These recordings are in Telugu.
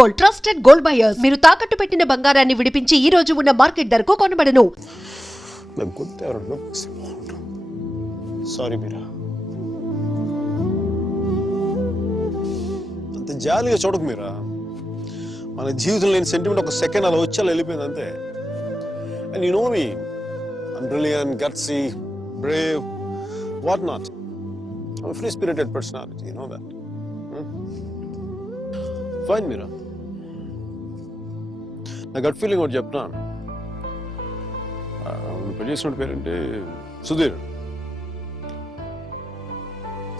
Gold, trusted gold buyers. మీరు తాకట్టు పెట్టిన బంగారాన్ని విడిపించి ఈ రోజు ఉన్న మార్కెట్ ధరకు కొనబడను. సారీ మీరా, అంత జాలిగా చూడకు మీరా. మన జీవితంలో లేని సెంటిమెంట్ ఒక సెకండ్ అలా వచ్చి అలా వెళ్ళిపోయింది అంతే. And you know me, I'm brilliant, gutsy, Brave, what not. I'm a free-spirited personality, you know that. Fine, Mira. నా గట్ ఫీలింగ్ ఒకటి చెప్తాను. పెళ్లి చేసిన పేరేంటి? సుధీర్.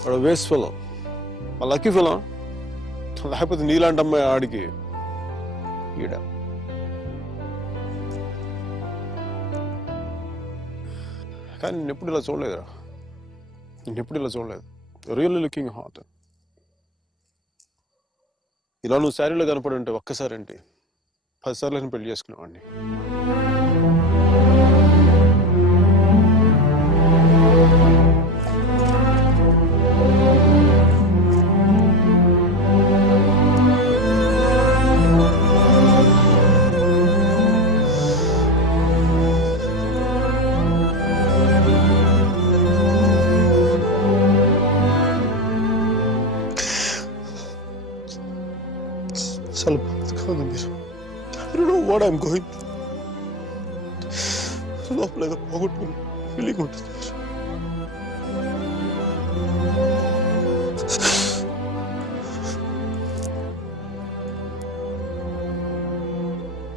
వాడు వేస్ట్ ఫెలో, మా లక్కీ ఫెలో. లేకపోతే నీలాంటి అమ్మాయి ఆడికి ఈడ. కానీ నేను ఎప్పుడు ఇలా చూడలేదురా, ఎప్పుడు ఇలా చూడలేదు. Really looking hot. ఇలా నువ్వు శారీలో కనపడి ఉంటే ఒక్కసారి ఏంటి 10 సార్లు నేను పెళ్లి చేసుకునేవాడిని. చాలా బాధగా ఉంది మీరు. I don't know what I'm going through. లోపల ఏదో పోగొట్టుకుని ఫీలింగ్ ఉంటుంది.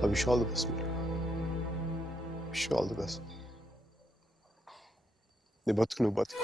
I wish you all the best, Mira. Wish you all the best. నీ బతుకు నువ్వు బతుకు.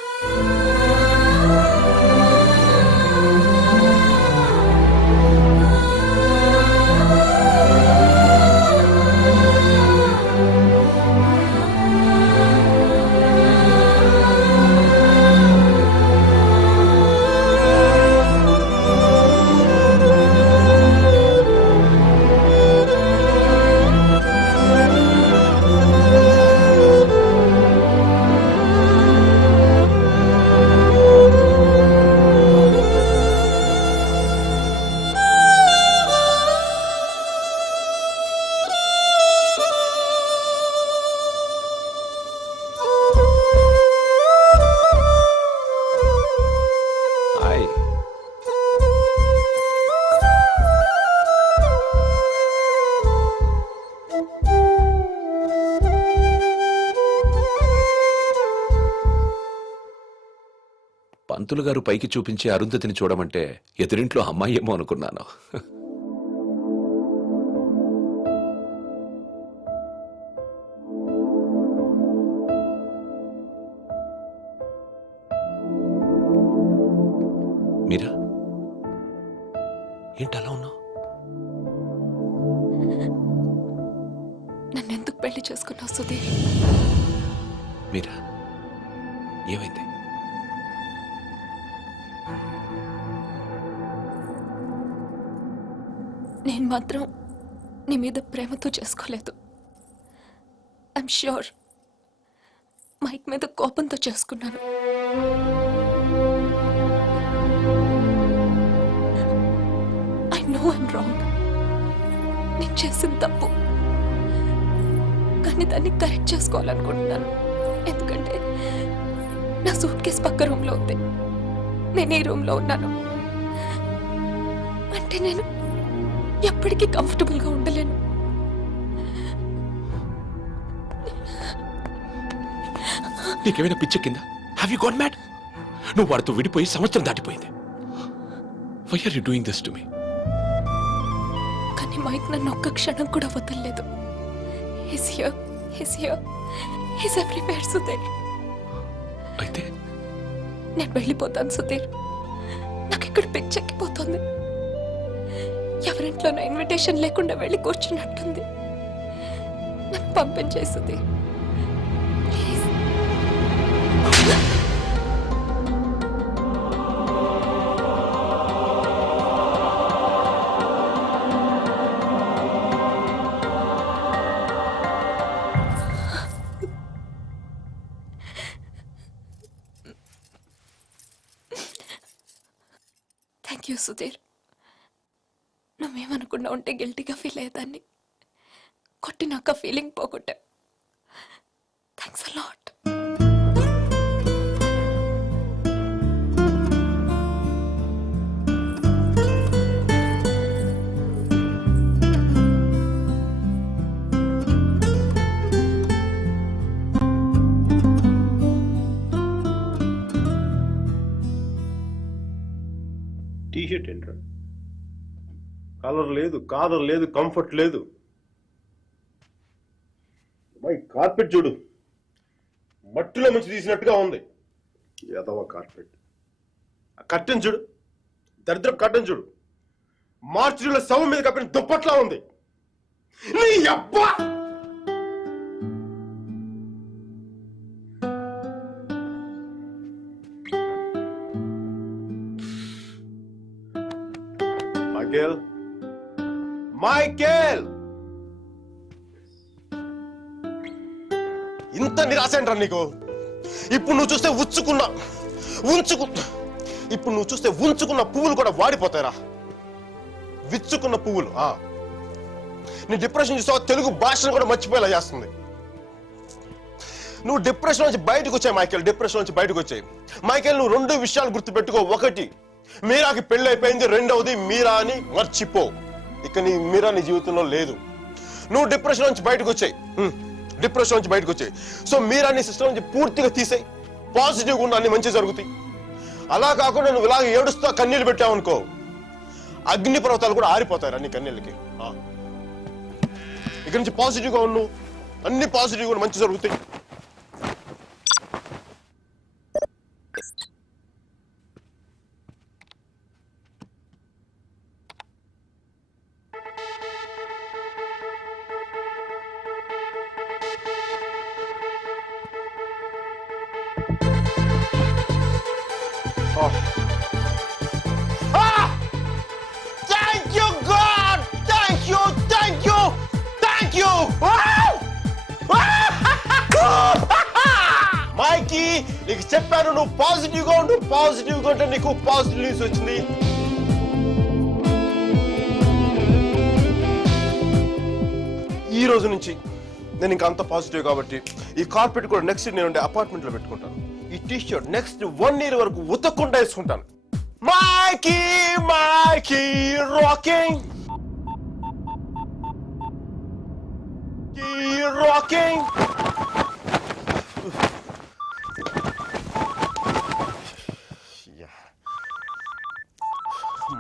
పంతులు గారు పైకి చూపించి అరుంధతిని చూడమంటే ఎదురింట్లో అమ్మాయి ఏమో అనుకున్నాను. మీరా, ఏంటి అలా ఉన్నావు? నన్నెందుకు పెళ్లి చేసుకున్నావు సుధీర్? మీరా, ఏమైంది? నేను మాత్రం నీ మీద ప్రేమతో చేసుకోలేదు. ఐఎమ్ ష్యూర్ మైక్ మీద కోపంతో చేసుకున్నాను. I know I'm wrong. నేను చేసిన తప్పు, కానీ దాన్ని కరెక్ట్ చేసుకోవాలనుకుంటున్నాను. ఎందుకంటే నా సూట్ కేసు పక్క రూమ్లో ఉంది, నేను ఈ రూమ్లో ఉన్నాను. అంటే నేను ఎప్పటికీ కంఫర్టబుల్గా ఉండలేను. నీకేమైనా పిచ్చెక్కిందా? Have you got mad? నువ్వు వాడితో విడిపోయి సంవత్సరం దాటిపోయింది. Why are you doing this to me? కానీ మైక్ నన్ను ఒక్క క్షణం కూడా వదలలేదు. He's here, he's everywhere Sudheer. అయితే నేను వెళ్ళిపోతాను సుధీర్. నాకు ఇక్కడ పిచ్చెక్కిపోతుంది. ఎవరింట్లోనో ఇన్విటేషన్ లేకుండా వెళ్ళి కూర్చున్నట్టుంది. నన్ను పంపించేయి Sudheer, please. Thank you Sudheer. మనం ఏమనుకుండా ఉంటే గిల్టీగా ఫీల్ అయ్యేదాన్ని. కొట్టినాక ఫీలింగ్ పోగొట్టా. Thanks a lot. టీషర్ట్ ఏంట్రా? కలర్ లేదు, కాలర్ లేదు, కంఫర్ట్ లేదు. మై కార్పెట్ చూడు, మట్టిలో నుంచి తీసినట్టుగా ఉంది. ఏదవ కార్పెట్. ఆ కట్టెన్ చూడు, దరిద్రపు కట్టెన్ చూడు, మార్చిలో శవం మీద కప్పిన దుప్పట్లా ఉంది. నీ అబ్బా! మైకేల్, మైకేల్, ఇంత నిరాశ ఏంట్రా నీకు? ఇప్పుడు నువ్వు చూస్తే ఉంచుకున్న పువ్వులు కూడా వాడిపోతాయిరా. విచ్చుకున్న పువ్వులు. నీ డిప్రెషన్ చూసావు, తెలుగు భాషను కూడా మర్చిపోయేలా చేస్తుంది. నువ్వు డిప్రెషన్ నుంచి బయటకు వచ్చాయి మైకేల్, డిప్రెషన్ నుంచి బయటకు వచ్చాయి మైకేల్. నువ్వు 2 విషయాలు గుర్తుపెట్టుకో. ఒకటి, మీరాకి పెళ్లి అయిపోయింది. రెండవది, మీరా అని మర్చిపో. ఇక మీరా నీ జీవితంలో లేదు. నువ్వు డిప్రెషన్ నుంచి బయటకు వచ్చాయి. సో మీరా నీ సిస్టమ్ నుంచి పూర్తిగా తీసేయి. పాజిటివ్గా ఉన్న అన్ని మంచి జరుగుతాయి. అలా కాకుండా నువ్వు ఇలాగ ఏడుస్తా కన్నీళ్ళు పెట్టావు అనుకో, అగ్ని పర్వతాలు కూడా ఆరిపోతాయి అన్ని కన్నీళ్ళకి. ఇక నుంచి పాజిటివ్గా ఉండు, అన్ని పాజిటివ్గా మంచి జరుగుతాయి. Thank you, God! Thank you! మైకీ, నీకు చెప్పాను నువ్వు పాజిటివ్గా ఉంటే నీకు పాజిటివ్ న్యూస్ వచ్చింది. ఈ రోజు నుంచి నేను ఇంకా అంత పాజిటివ్ కాబట్టి ఈ కార్పెట్ కూడా నెక్స్ట్ నేను అపార్ట్మెంట్ లో పెట్టుకుంటాను. ఈ టీ షర్ట్ నెక్స్ట్ 1 year వరకు ఉతకకుండా వేసుకుంటాను. Mikey rocking,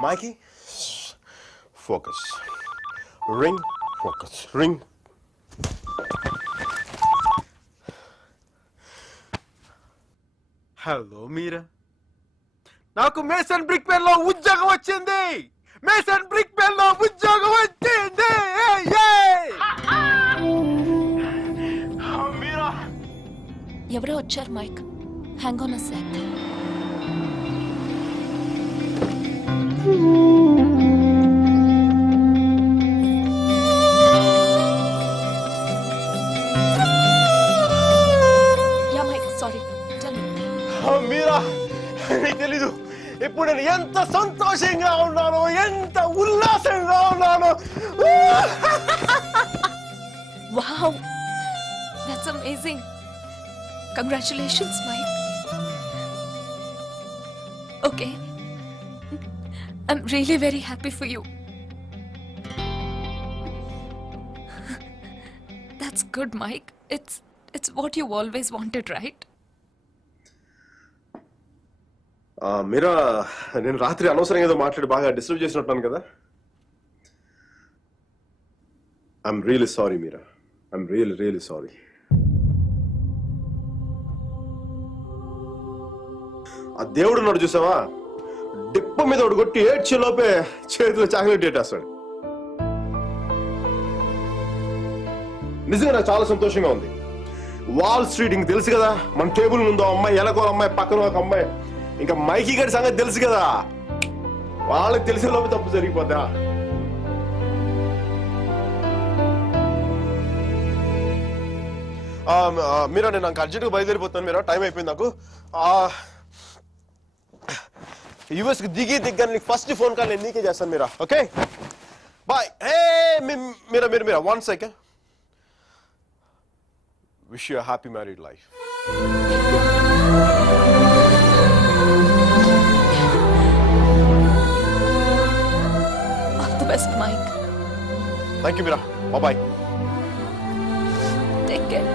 Mikey focus, ring focus, ring. Hello Meera, నాకు మేసన్ బ్రిక్ పెన్ లో ఉద్యోగం వచ్చింది. మీరా, ఎవరో వచ్చారు Mike. Hang on a sec. Yeah Mike, sorry. Tell me. Meera, నీకు తెలీదు ఇప్పుడు నేను ఎంత సంతోషంగా ఉన్నానో, ఎంత ఉల్లాసంగా ఉన్నానో. Wow, that's amazing. Congratulations, Mike. Okay, I'm really very happy for you. That's good, Mike. It's what you always wanted, right? మీరా, నేను రాత్రి అనవసరంగా ఏదో మాట్లాడి బాగా డిస్టర్బ్ చేసినట్టున్నాను కదా. I'm really sorry Meera, I'm really sorry. ఆ దేవుడు ఉన్నాడు చూసావా, డిప్ప మీద ఒకటి కొట్టి ఏడ్చేలోపే చేతిలో చాక్లెట్ ఏటేస్తాడు. నిజంగా నాకు చాలా సంతోషంగా ఉంది. వాల్ స్ట్రీట్ ఇంక తెలుసు కదా, మన టేబుల్ ముందు అమ్మాయి, ఎలకోల అమ్మాయి, పక్కన ఒక అమ్మాయి, ఇంకా మైకీ గారి సంగతి తెలుసు కదా, వాళ్ళకి తెలిసిన లోపు తప్పు జరిగిపోద్దా. మీరా, నేను నాకు అర్జెంట్గా బయలుదేరిపోతాను. మీరా, టైం అయిపోయింది నాకు. యుఎస్కి దిగ్గా నీకు ఫస్ట్ ఫోన్ కాల్ నేను నీకే చేస్తాను Meera. Okay, Bye. Hey, Mira, 1 second. Wish you a happy married life. All the best Mike. Thank you, Mira. Bye-bye. Take care.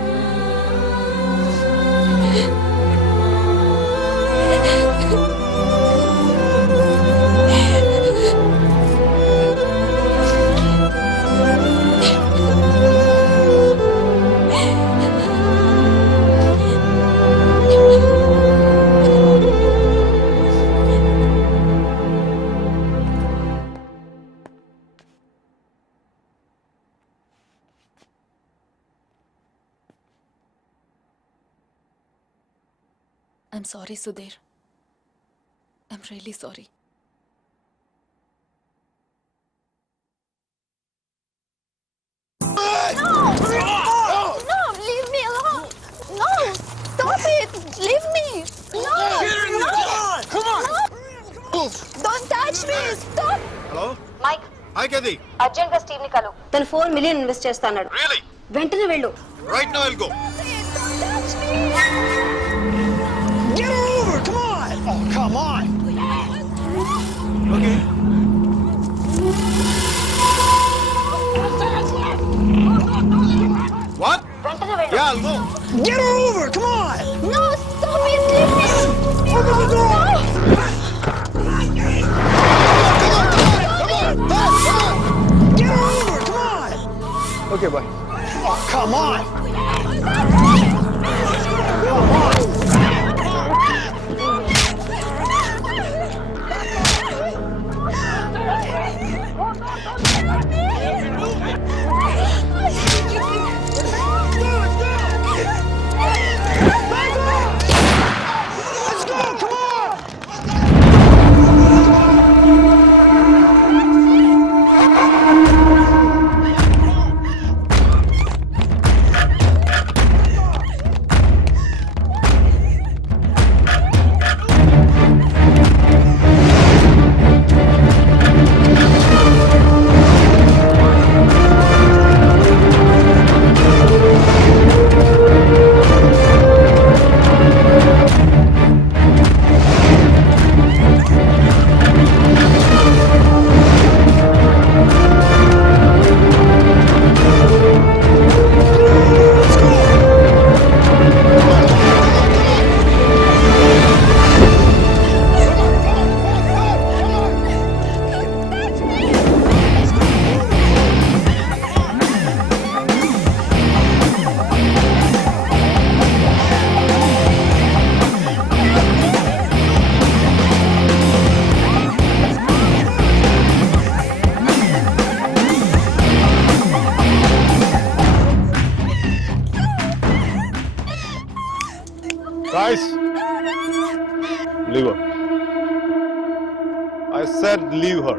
I'm sorry, Sudhir. I'm really sorry. No, leave me alone. No, stop it. Leave me. No. Come on. No. Don't touch me. Stop. Hello? Mike Hi, Kathy. అర్జెంట్ గా స్టీవ్ ని కలు. తను 4 మిలియన్ ఇన్వెస్ట్ చేస్తాడు. Really? వెంటనే వెళ్ళు. Right now I'll go. Don't touch me. Get her over! Come on! Oh, come on! Okay. What? వెంటనే వెళ్ళు. Yeah, I'll go. Get her over! Come on! No, stop it. Leave me. Open the door! Get her over! Come on! Okay, bye. Oh, come on! Let's go! Come on! Guys, leave her. I said leave her.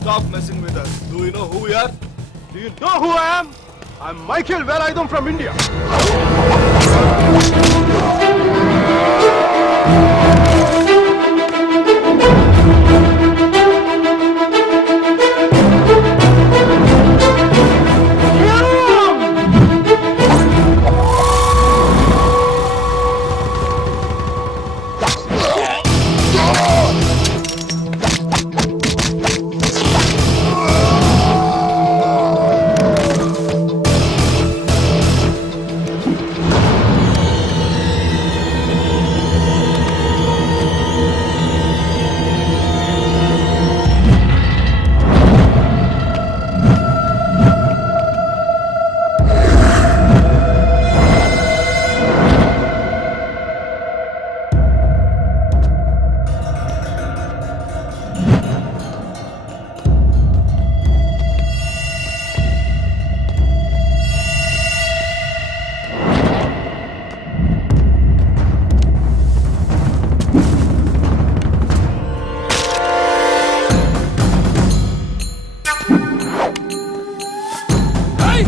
Stop messing with us. Do you know who we are? Do you know who I am? I'm Michael Velayudham from India. I'm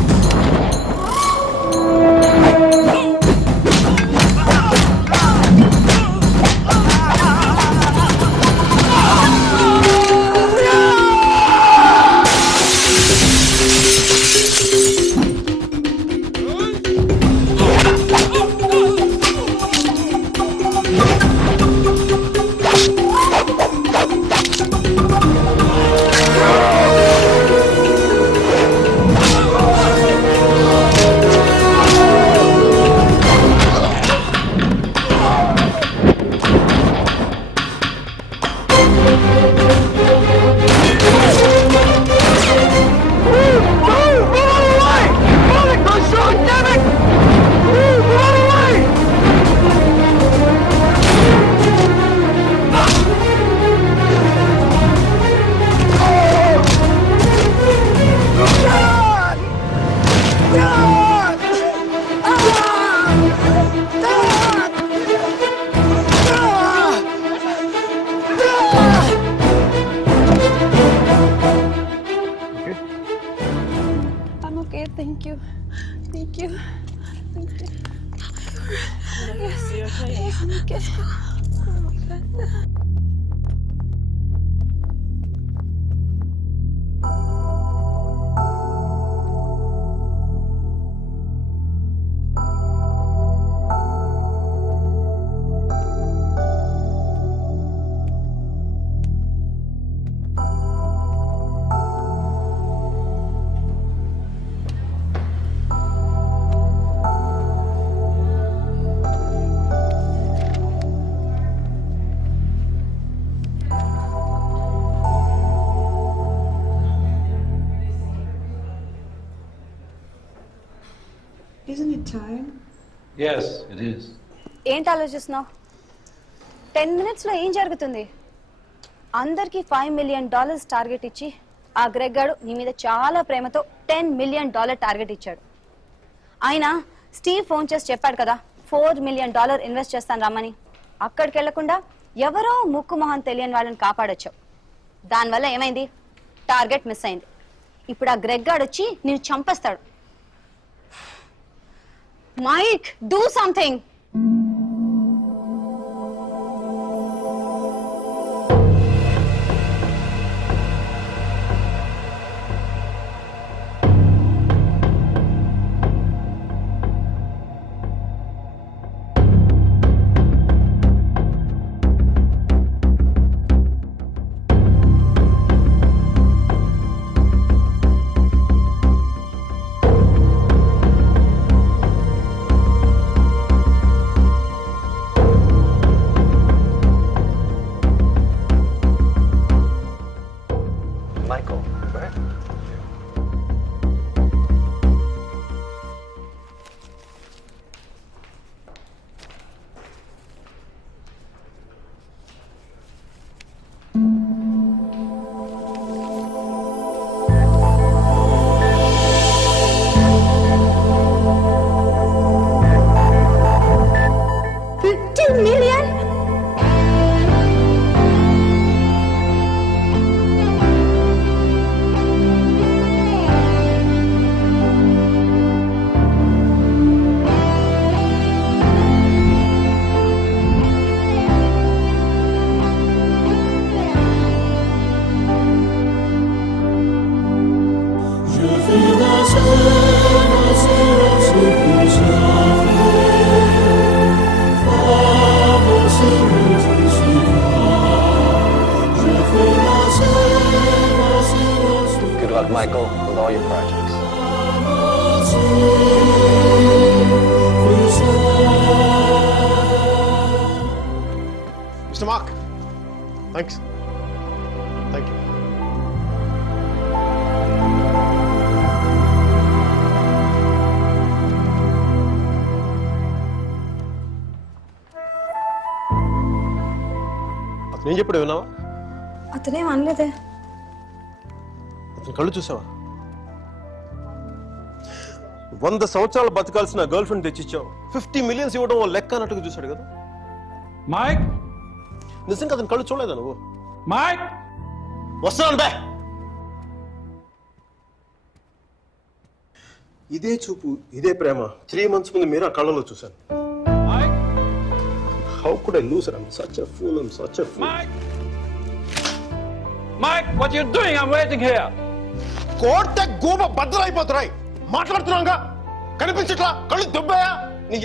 okay, thank you. Thank you. Thank you. Yes. Yes, I'm okay. Oh my God. Isn't it time? Yes, it is. ఏంటి ఆలోచిస్తున్నావు? 10 minutes లో ఏం జరుగుతుంది? అందరికి $5 million టార్గెట్ ఇచ్చి ఆ గ్రెగ్ గాడు నీ మీద చాలా ప్రేమతో $10 million టార్గెట్ ఇచ్చాడు. ఆయన స్టీవ్ ఫోన్ చేసి చెప్పాడు కదా $4 million ఇన్వెస్ట్ చేస్తాను రమ్మని. అక్కడికి వెళ్లకుండా ఎవరో ముక్కు మొహం తెలియని వాళ్ళని కాపాడొచ్చావు. దానివల్ల ఏమైంది? టార్గెట్ మిస్ అయింది. ఇప్పుడు ఆ గ్రెగ్ గాడు వచ్చి నిన్ను చంపేస్తాడు. Mike, do something. Michael, right? $15 million? Good luck, Michael, with all your projects. Mr. Mark, thanks. Thank you. అతను ఏం చెప్పాడు విన్నావా? అతనేం అనలేదే. అతని కళ్ళు చూసావా? 100 సంవత్సరాలు బతకాల్సిన గర్ల్ ఫ్రెండ్ తెచ్చిచ్చావు. 50 million ఇవ్వడం లెక్క అన్నట్టుగా చూశాడు కదా. Mike? నిజంగా అతని కళ్ళు చూడలేదా నువ్వు? Mike? వస్తున్నాను బే. ఇదే చూపు ఇదే ప్రేమ 3 months ముందు మీరు ఆ కళ్ళలో చూశాను. Mike? How could I lose I'm such a fool I'm such a fool. Mike? Mike, what are you doing? I'm waiting here. కోర్త గూబ బద్దలైపోతున్నాయి. మాట్లాడుతున్నాగా కనిపించట్లా, కళ్ళు దుబ్బాయా నీ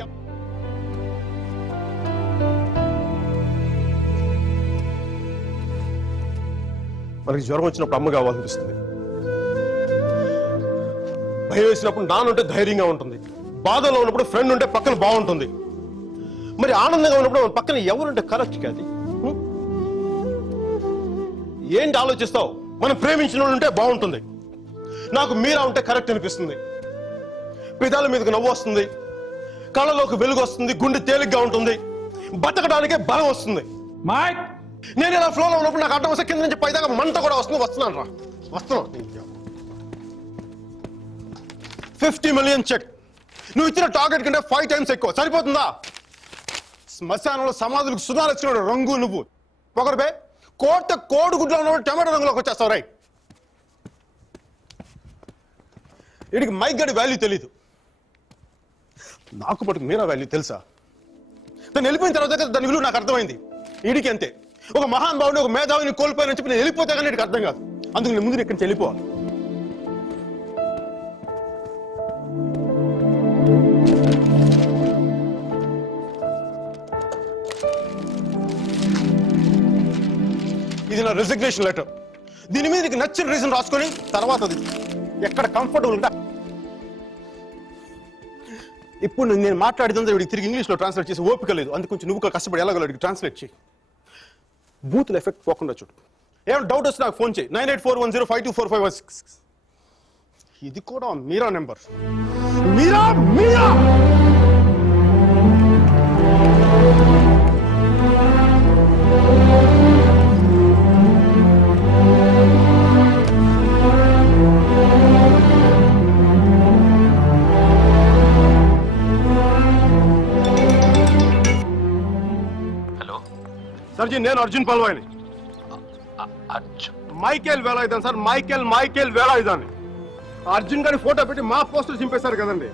మనకి జ్వరం వచ్చినప్పుడు అమ్మ కావాలనిపిస్తుంది, భయం వేసినప్పుడు నాన్నుంటే ధైర్యంగా ఉంటుంది, బాధలో ఉన్నప్పుడు ఫ్రెండ్ ఉంటే పక్కన బాగుంటుంది, మరి ఆనందంగా ఉన్నప్పుడు మన పక్కన ఎవరుంటే కరెక్ట్ కాదు. ఏంటి ఆలోచిస్తావు? మనం ప్రేమించిన వాళ్ళు ఉంటే బాగుంటుంది. నాకు మీరా ఉంటే కరెక్ట్ అనిపిస్తుంది. పెదాల మీదకి నవ్వు వస్తుంది, కళ్ళలోకి వెలుగు వస్తుంది, గుండె తేలిగ్గా ఉంటుంది, బతకడానికే బలం వస్తుంది. Mike? నేను ఇలా ఫ్లోలో ఉన్నప్పుడు నాకు అడ్డం వస్తే కింద నుంచి పైదాకా మంట కూడా వస్తుంది. వస్తున్నాను రా, వస్తున్నాను. 50 million చెక్. నువ్వు ఇచ్చిన టార్గెట్ కంటే 5 times ఎక్కువ. సరిపోతుందా? శ్మశానంలో సమాధులకు సుధాలు వచ్చినాడు రంగు నువ్వు. పొగరబే కోడిగుడ్లో ఉన్నప్పుడు టమాటో రంగులోకి వచ్చేస్తావు. రై, వీడికి మైక్ గడి వాల్యూ తెలీదు, నాకు పట్టుకు మీరా వాల్యూ తెలుసా? తను వెళ్ళిపోయిన తర్వాత దాని విలువ నాకు అర్థమైంది. వీడికి అంతే. ఒక మహాన్ భావుని, ఒక మేధావిని కోల్పోయానని చెప్పి నేను వెళ్ళిపోతే కానీ వీడికి అర్థం కాదు. అందుకు నేను ముందు ఇక్కడి నుంచి వెళ్ళిపోవాలి. ఇది నా రిజిగ్నేషన్ లెటర్. దీని మీద నీకు నచ్చిన రీజన్ రాసుకొని తర్వాత అది ఎక్కడ కంఫర్టబుల్ ఉంటా. ఇప్పుడు నేను మాట్లాడితే వీడికి తిరిగి ఇంగ్లీష్లో ట్రాన్స్లేట్ చేసి ఓపిక లేదు. అందుకు కొంచెం నువ్వు కష్టపడి ఎలాగో ట్రాన్స్లేట్ చేయి. బూతుల ఎఫెక్ట్ పోకుండా చూడు. ఏమైనా డౌట్ వస్తే నాకు ఫోన్ చేయి. 9841052456. ఇది కూడా మీరా నెంబర్. మీరా మీరా సర్జీ, నేను అర్జున్ పల్వాయిని. Michael Velayudhan sir, Michael Velayudhan. Arjun గారి ఫోటో పెట్టి మా పోస్టర్ చింపేశారు కదండి.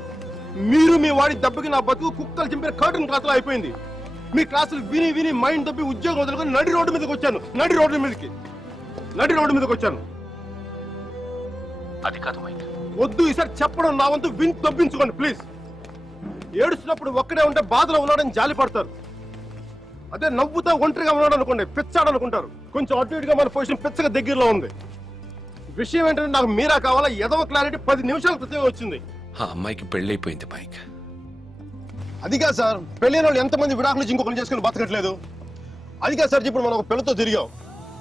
మీరు మీ వాడి దెబ్బకి నా బతుకు కుక్కలు చింపిన కర్టన్ క్లాసులో అయిపోయింది. మీ క్లాసులు విని విని మైండ్ దబ్బి ఉద్యోగం వదులుకొని నడి రోడ్డు మీదకి వచ్చాను. నడి రోడ్డు మీదకి వచ్చాను. అది కాదు మైక్. వద్దు, ఈసారి చెప్పడం నా వంతు విని తప్పించుకోండి ప్లీజ్. ఏడుస్తున్నప్పుడు ఒక్కడే ఉంటే బాధలో ఉన్నాడని జాలి పడతారు. అదే నవ్వుతా ఒంటరిగా ఉన్నాడు అనుకోండి, పిచ్చాడు అనుకుంటారు. కొంచెం అటు ఇటుగా మన పొజిషన్ పిచ్చగా దగ్గరలో ఉంది. విషయం ఏంటంటే నాకు మీరా కావాలా? ఎదవ క్లారిటీ 10 నిమిషాల క్రితం వచ్చింది. ఆ అమ్మాయికి పెళ్ళైపోయింది మైక్. అదిగా సార్, పెళ్ళైన వాళ్ళు ఎంతమంది విడాకులు ఇంకొకరు చేసుకుని బతకట్లేదు. అదిగా సార్, ఇప్పుడు మనం ఒక పిల్లతో తిరిగాం.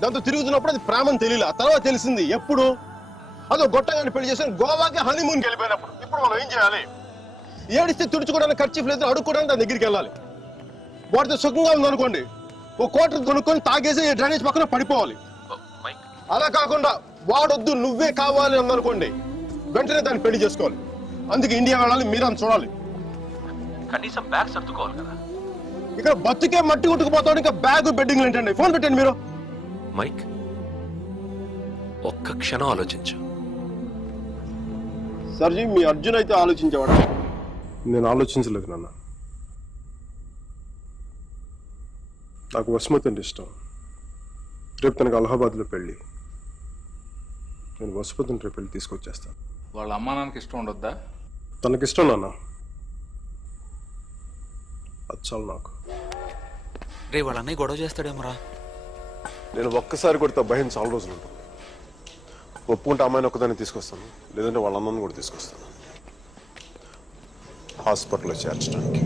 దాంతో తిరుగుతున్నప్పుడు అది ప్రేమని తెలియలే. తర్వాత తెలిసింది ఎప్పుడు? అదో గొట్టగాని పెళ్లి చేసి గోవాకి హనీమూన్కి వెళ్ళిపోయినప్పుడు. ఇప్పుడు మనం ఏం చేయాలి? ఏడిస్తే తుడుచుకోవడానికి ఖర్చు లేదు, అడుక్కోవడానికి దాని దగ్గరికి వెళ్ళాలి. వాడితో సుఖంగా ఉందనుకోండి, ఓ కోటర్ కొనుక్కొని తాగేసి డ్రైనేజ్ పక్కన పడిపోవాలి. అలా కాకుండా వాడొద్దు నువ్వే కావాలి అందనుకోండి, వెంటనే దాన్ని పెళ్లి చేసుకోవాలి. అందుకే ఇండియా వెళ్ళాలి, మీరని చూడాలి. కనీసం బ్యాగ్ సర్దుకోవాలి కదా. ఇక్కడ బతుకే మట్టి కొట్టుకుపోతాడు, ఇంకా బ్యాగ్ బెడ్డింగ్ ఏంటండి? ఫోన్ పెట్టండి మీరు. మైక్, ఒక్క క్షణం ఆలోచించు. సర్జీ, మీ అర్జున్ అయితే ఆలోచించేవాడు. నేను ఆలోచించలేదు నాన్న. నాకు వసుమతి అంటే ఇష్టం. రేపు తనకు అలహాబాద్లో పెళ్ళి. నేను వసుమతిని రేపు పెళ్ళి తీసుకొచ్చేస్తాను. వాళ్ళ అమ్మా నాన్నకి ఇష్టం ఉండొద్దా? తనకిష్టం నాన్న, అది చాలు నాకు. రే వాళ్ళ అన్నయ్య గొడవ చేస్తాడేమరా? నేను ఒక్కసారి కొడితే భయం చాలా రోజులు ఉంటుంది. ఒప్పుకుంటే అమ్మాయిని ఒక్కదాన్ని తీసుకొస్తాను, లేదంటే వాళ్ళ అమ్మని కూడా తీసుకొస్తాను హాస్పిటల్లో చేర్చడానికి.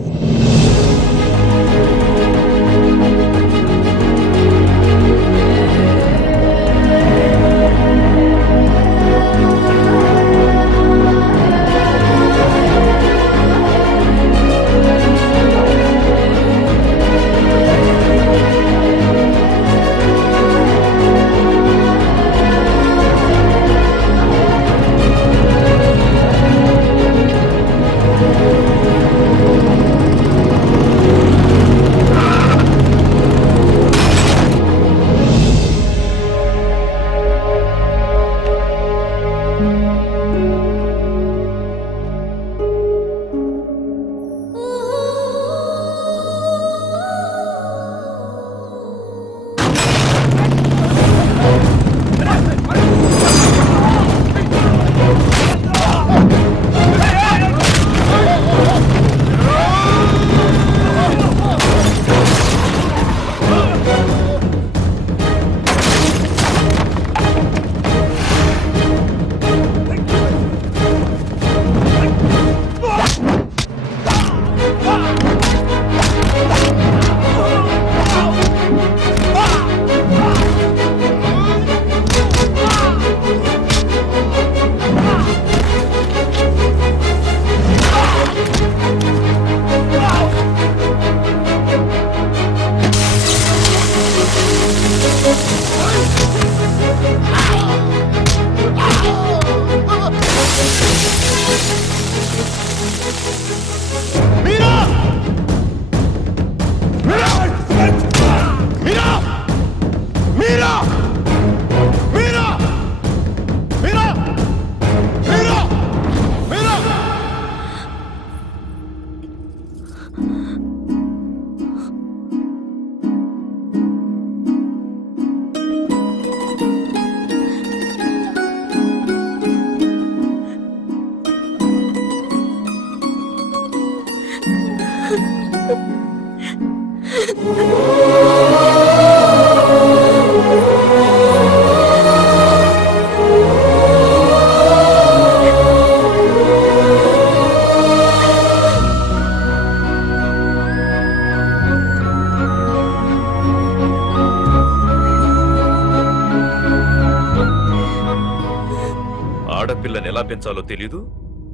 పెంచాలో తెలీదు,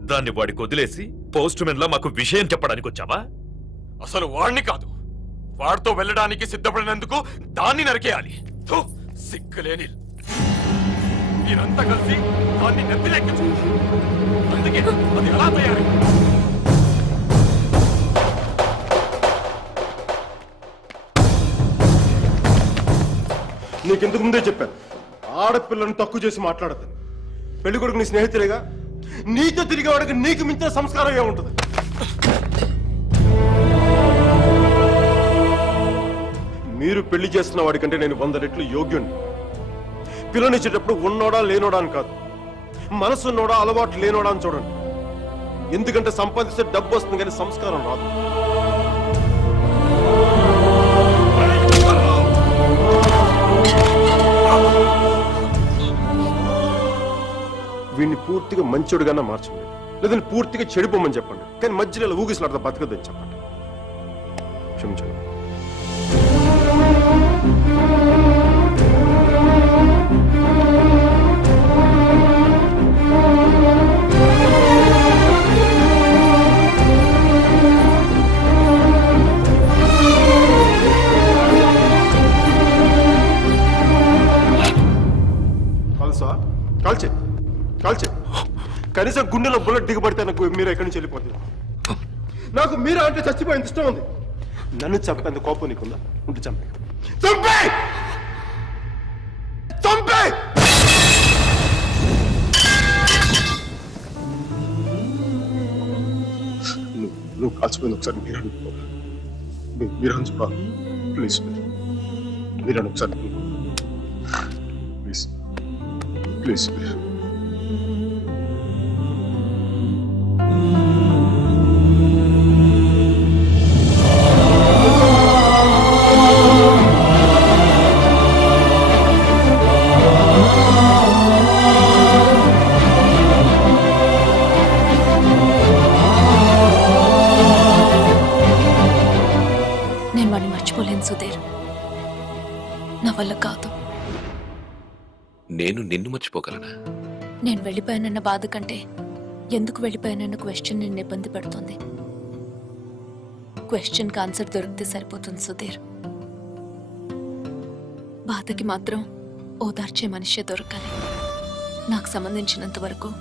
దాన్ని వాడికి వదిలేసి పోస్ట్ మెన్ లా మాకు విషయం చెప్పడానికి వచ్చావా? అసలు వాడిని కాదు, వాడితో వెళ్ళడానికి సిద్ధపడినందుకు దాన్ని నరికేయాలి. థు, సిగ్గులేని మీరంతా కలిసి దాన్ని నెత్తిలెక్కించు. అందుకే అది ఎలా తయారై నీకెందుకు ముందే చెప్పాను, ఆడపిల్లను తక్కువ చేసి మాట్లాడద్దు. పెళ్లి కొడుకు నీ స్నేహితులేగా, నీతో తిరిగే వాడికి నీకు మించిన సంస్కారం ఏముంటుంది? మీరు పెళ్లి చేస్తున్న వాడికంటే నేను 100 రెట్లు యోగ్యుణ్ణి. పిల్లనిచ్చేటప్పుడు ఉన్నోడా లేనోడా అని కాదు, మనసున్నోడా అలవాటు లేనోడా అని చూడండి. ఎందుకంటే సంపాదిస్తే డబ్బు వస్తుంది కానీ సంస్కారం రాదు. వీడిని పూర్తిగా మంచోడుగానే మార్చండి, లేదంటే పూర్తిగా చెడిపోమని చెప్పండి. కానీ మధ్యలో ఇలా ఊగిసలాడతా బతకద్దని చెప్పండి. క్షమించండి. కాల్సా? కాల్చే కాల్చే. కనీసం గుండెలో బుల్లెట్ దిగబడితే నాకు మీరు ఎక్కడి నుంచి వెళ్ళిపోతుంది. నాకు మీరు అంటే చచ్చిపోయేంత ఇష్టం ఉంది. నన్ను చంపేంత కోపం నీకుందా? ఉంటే చంపే చంపే చంపే. నువ్వు కాల్చిపోయింది ఒకసారి మీరు అనుకో. మీరు అని చెప్పాలి ప్లీజ్. మీరు అని ఒకసారి ప్లీజ్ ప్లీజ్ ప్లీజ్. నేను వాడిని మర్చిపోలేను సుధీర్, నా వల్ల కాదు. నేను నిన్ను మర్చిపోగలనా? నేను వెళ్ళిపోయానన్న బాధ కంటే ఎందుకు వెళ్ళిపోయానన్న క్వశ్చన్ నిన్ను ఇబ్బంది పెడుతుంది. క్వశ్చన్కి ఆన్సర్ దొరికితే సరిపోతుంది సుధీర్. బాధకి మాత్రం ఓదార్చే మనిషే దొరకాలి. నాకు సంబంధించినంత వరకు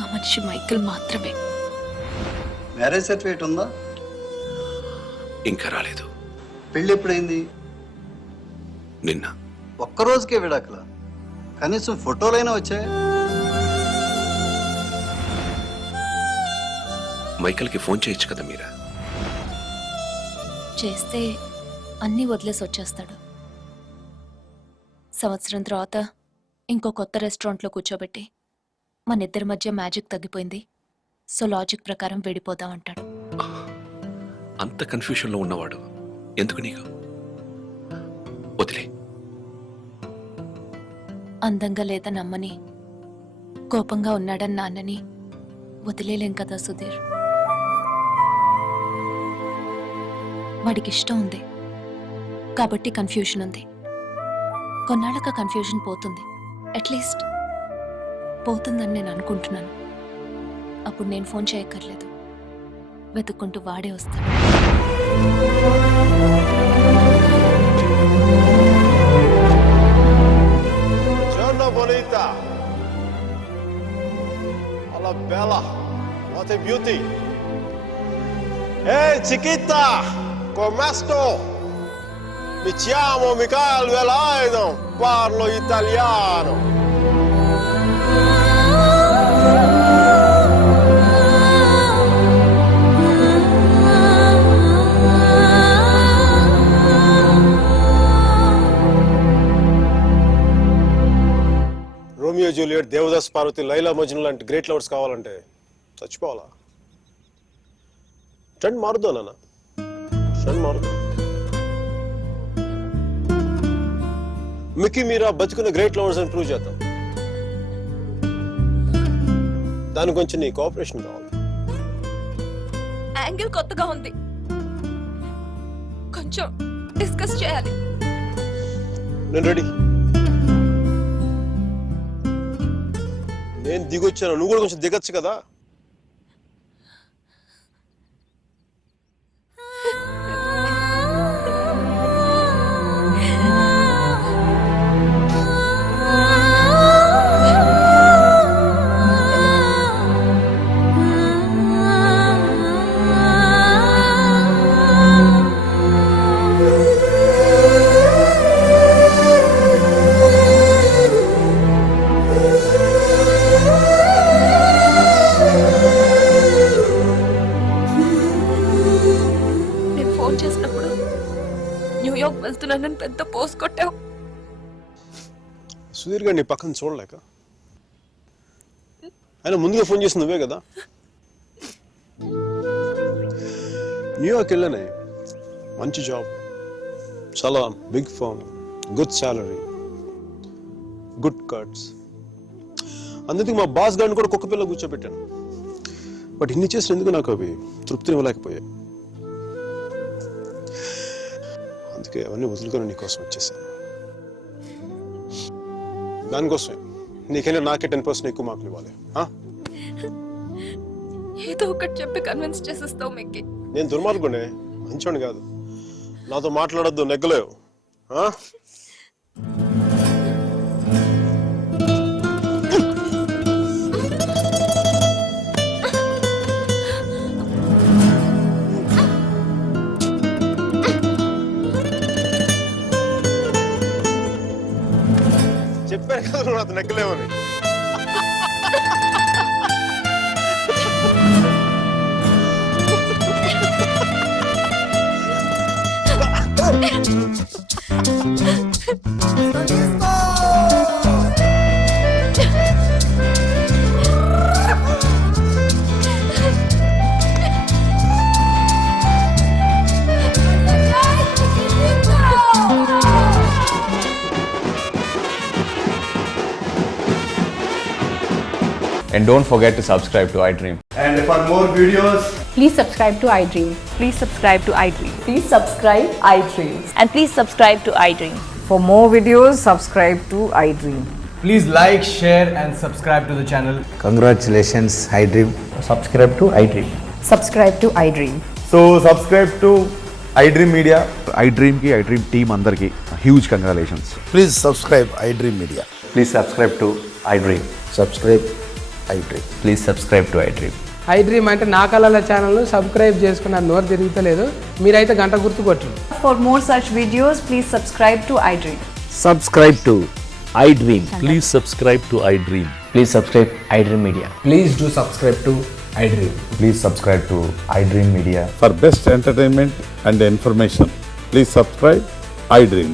ఆ మనిషి మైకిల్ మాత్రమే. మ్యారేజ్ సర్టిఫికేట్ ఉందా? ఇంకా రాలేదు. పెళ్ళి ఎప్పుడైంది? నిన్న. ఒక్కరోజుకే విడాకులా? కనీసం ఫోటోలైనా వచ్చాయి? మైకల్కి ఫోన్ చేయొచ్చు కదా మీరా? చేస్తే అన్నీ వదిలేసి వచ్చేస్తాడు. సంవత్సరం తర్వాత ఇంకో కొత్త రెస్టారెంట్లో కూర్చోబెట్టి మన ఇద్దరి మధ్య మ్యాజిక్ తగ్గిపోయింది, సో లాజిక్ ప్రకారం విడిపోదాం అంటాడు. అంత కన్ఫ్యూషన్లో ఉన్నవాడు ఎందుకు నీకు? వదిలే. అందంగా లేదని అమ్మని, కోపంగా ఉన్నాడని నాన్నని వదిలేలేం కదా సుధీర్. వాడికి ఇష్టం ఉంది కాబట్టి కన్ఫ్యూషన్ ఉంది. కొన్నాళ్ళక కన్ఫ్యూషన్ పోతుంది, అట్లీస్ట్ పోతుందని నేను అనుకుంటున్నాను. అప్పుడు నేను ఫోన్ చేయక్కర్లేదు, వెతుక్కుంటూ వాడే వస్తాడు. Bonita. Hola, bella. What a beauty. Hey, chiquita. Come sto? Mi chiamo Michael Velaido. Parlo italiano. Romeo Juliet, Devdas Parvati, Laila Majnu లాంటి గ్రేట్ లవర్స్ కావాలంటే చచ్చిపోవాలా? ట్రెండ్ మారుద్దా నాన్న, ట్రెండ్ మారుద్దా. మిక్కీ మీరా బతుకున్న గ్రేట్ లవర్స్ అని ప్రూవ్ చేద్దాం. దాని కొంచెం నీ కోఆపరేషన్ కావాలి. యాంగిల్ కొత్తగా ఉంది, కొంచెం డిస్కస్ చేయాలి. నేను రెడీ. నేను దిగొచ్చాను, నువ్వు కూడా కొంచెం దిగచ్చు కదా. నేను ఫోన్ చేసినప్పుడు న్యూయార్క్ వెళ్తున్నానని పెద్ద పోస్ట్ కొట్టావు. సుధీర్ గారు నీ పక్కన చూడలేక ఆయన ముందుగా ఫోన్ చేసి నువ్వే కదా. న్యూయార్క్ వెళ్ళానే, మంచి జాబ్, చాలా big firm, good salary, good cuts. అందుకే మా బాస్ గారిని కూడా కుక్క పిల్ల కూర్చోబెట్టాను. బట్ ఇన్ని చేసిన ఎందుకు నాకు అవి తృప్తిని ఇవ్వలేకపోయాయి. అందుకే అవన్నీ వదులుకొని నీకోసం వచ్చేసాను. దానికోసమే నీకైనా నాకే 10% ఎక్కువ మార్కులు ఇవ్వాలి. ఏదో ఒకటి చెప్పి కన్విన్స్ చేసేస్తావు మిక్కి. నేను దుర్మార్గునే, మంచోని కాదు. నాతో మాట్లాడొద్దు, నెగ్గలేవు. చెప్పాను కదా నువ్వు నాతో నెగ్గలేవని. And don't forget to subscribe to iDream. And for more videos, Please subscribe to iDream. Please subscribe to iDream. Please subscribe iDream. And please subscribe to iDream. For more videos, subscribe to iDream. Please like, share, and subscribe to the channel. congratulations, iDream. Subscribe to iDream. Subscribe to iDream. So subscribe to iDream Media. iDream ki iDream team andarki huge congratulations. Please subscribe iDream Media. Please subscribe to iDream. Subscribe iDream. Please subscribe to iDream. iDream అంటే నా కళల ఛానల్ను సబ్స్క్రైబ్ చేసుకున్న నోరు తిరుగుతలేదు. మీరైతే గంట గుర్తు కొట్టండి. For more such videos, please subscribe to iDream. Subscribe to iDream. Please subscribe to iDream. Please subscribe iDream Media. Please do subscribe to iDream. Please subscribe to iDream Media. For best entertainment and information, please subscribe iDream.